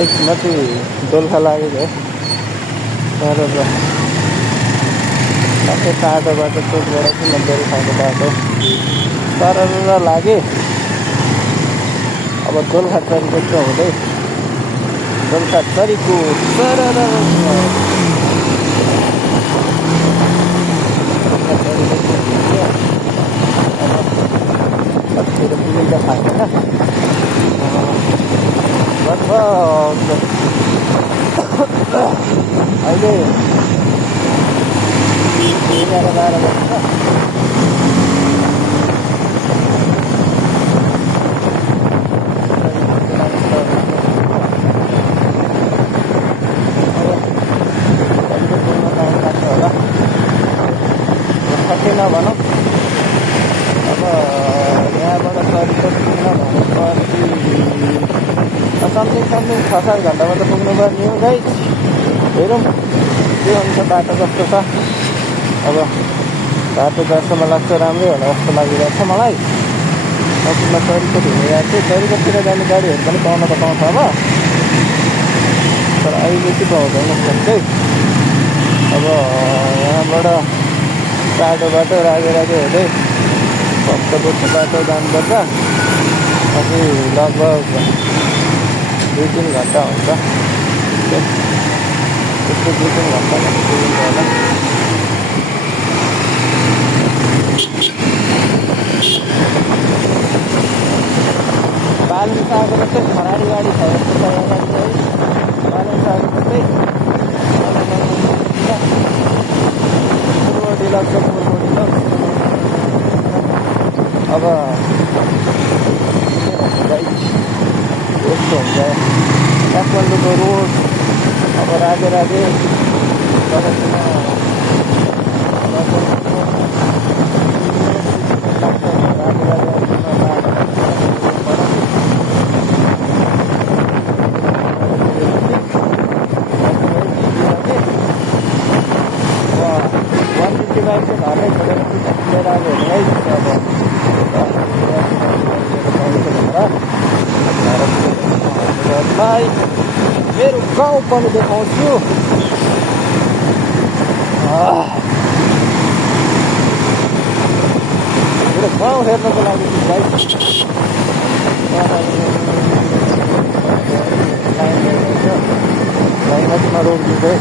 माथि दोलखा लागेको है तर टक्कै टाटो बाटो चोकबाट चाहिँ म दोलखाको बाटो तर लागे। अब दोलखा चरीको हुँदै दोलखा चरीको कतिखेर पुगिन्छ थाहा छैन। लगभग अहिले 11-12 बज्छ। सकेन भनौँ। अब यहाँबाट सरिता पुग्न भनेपछि समथिङ 6-7 घन्टामा त पुग्नुपर्ने हो गाइस। हेरौँ के हुन्छ बाटो कस्तो छ। अब बाटो जसोमा लाग्छ राम्रै होला जस्तो लागिरहेको छ मलाई। म चरीकोट हिँडिरहेको छु। चरीकोटतिर जाने गाडीहरू पनि पाउन त पाउँछ अब, तर अहिले चाहिँ पाउँदैन ठ्याक्कै। अब यहाँबाट टाटो बाटो रागे हुँदै भक्तपुरको बाटो जानुपर्छ। अझै लगभग 2-3 घन्टा हुन्छ। त्यस्तो 2-3 घन्टामा पुगिन्छ होला। बालन सागको जस्तै खराडी गाडी छ जस्तो छ यहाँ है। बालन सागको जस्तै पूर्व डिलक्स अब यस्तो हुन्छ काठमाडौँको रोड। अब रागे मेरो गाउँ पनि देखाउँछु। मेरो गाउँ हेर्नको लागि लाइनमा रोड दिँदै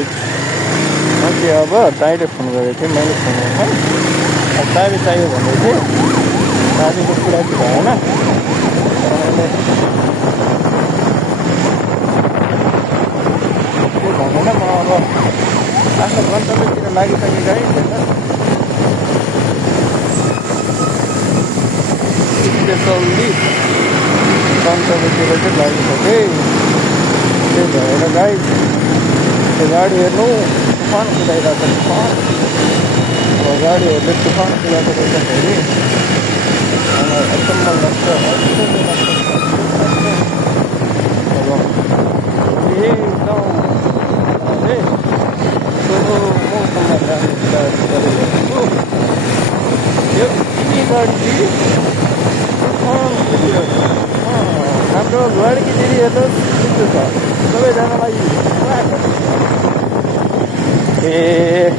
गाइड मान्छे अब दाइले फोन गरेको थिएँ मैले फोन गरेँ अब चाबी चाहियो भन्दै थिएँ चाबीको कुरा चाहिँ भएन त्यो भनेन म अब आफ्नो गन्तव्यतिर लागिसकेँ गाइड होइन स्पेसल्ली गन्तव्यतिर चाहिँ लागिसकेँ त्यही भएर गाइड त्यो गाडी हेर्नु तुफान कुदाइरहेको छ तुफान अब गाडीहरूले तुफान कुदाएको देख्दाखेरि अचम्म लाग्छ अब एकदम मौसममा जाने गरिरहेको यो यी गाडी तुफान कुदिरहेको हाम्रो लड्की दिदी हेर्नुहोस् यस्तो छ सबैजनालाई ए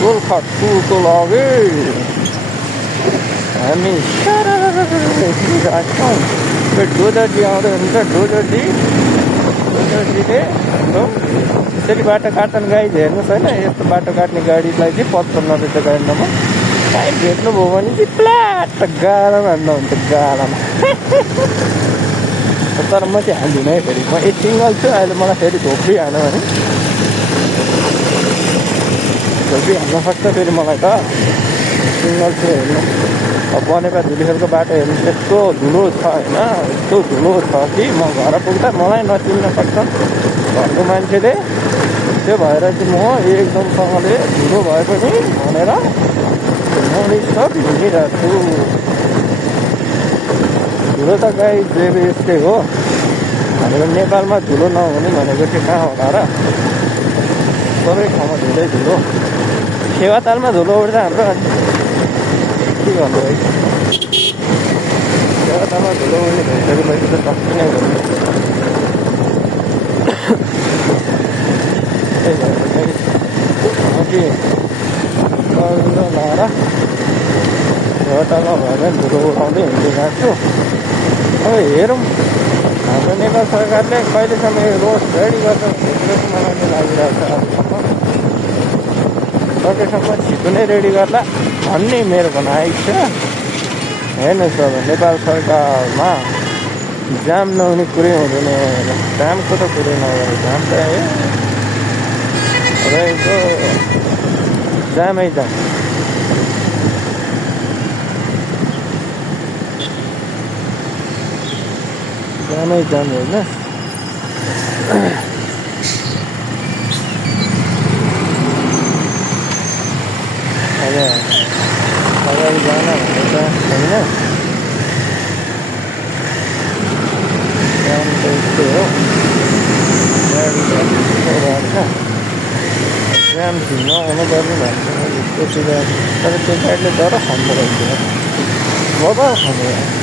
गोलखाट पुलको लागि हामी राख्छौँ त्यो डोजरजी आउँदै हुन्छ डोजरजीले हाम्रो त्यसरी बाटो काट्छन् गाडी हेर्नुहोस् होइन यस्तो बाटो काट्ने गाडीलाई चाहिँ 55 रहेछ गाडी नम्बर टाइम भेट्नुभयो भने चाहिँ प्लाट गाडामा हान्दा हुन्छ गाडामा तर म चाहिँ हान्दिनँ है फेरि म सिङ्गल छु अहिले मलाई फेरि धोपी हान्यो भने धोपी हान्न सक्छ फेरि मलाई त सिङ्गल छु हेर्नु अब बनेपा धुलीखेलको बाटो हेर्नु यस्तो धुलो छ होइन यस्तो धुलो छ कि म घर पुग्दा मलाई नचिन्न सक्छन् घरको मान्छेले त्यो भएर चाहिँ म एकदमसँगले धुलो भए पनि भनेर सब हिँडिरहेको छु धुलो त गाई जे यस्तै हो हाम्रो नेपालमा धुलो नहुने भनेको चाहिँ कहाँ होला र सबै ठाउँमा धुलै धुलो फेवातालमा धुलो उठ्छ हाम्रो के गर्नु है फेवातालमा धुलो उड्ने भइसकेपछि त सक्ने नै गर्नु त्यही भएर चाहिँ अघि लाएर फेवातालमा भएर धुलो उठाउँदै हिँडिरहेको छु अब हेरौँ हाम्रो नेपाल सरकारले कहिलेसम्म यो रोड रेडी गर्छ भन्ने मलाई चाहिँ लागिरहेको छ अहिलेसम्म सकेसम्म छिटो नै रेडी गर्ला भन्ने मेरो भनाइ छ हेर्नुहोस् अब नेपाल सरकारमा जाम नहुने कुरै हुँदैन जामको त कुरै नगरेको जाम त रहेको जामै जाम जामै जाम होइन अब अगाडि जान भनेको त होइन जाम त यस्तै हो गाडी त रहेछ जाम नहुनु पर्ने भन्छ तर त्यो गाडीले डर खाँदो रहेछ बबाल खाँदो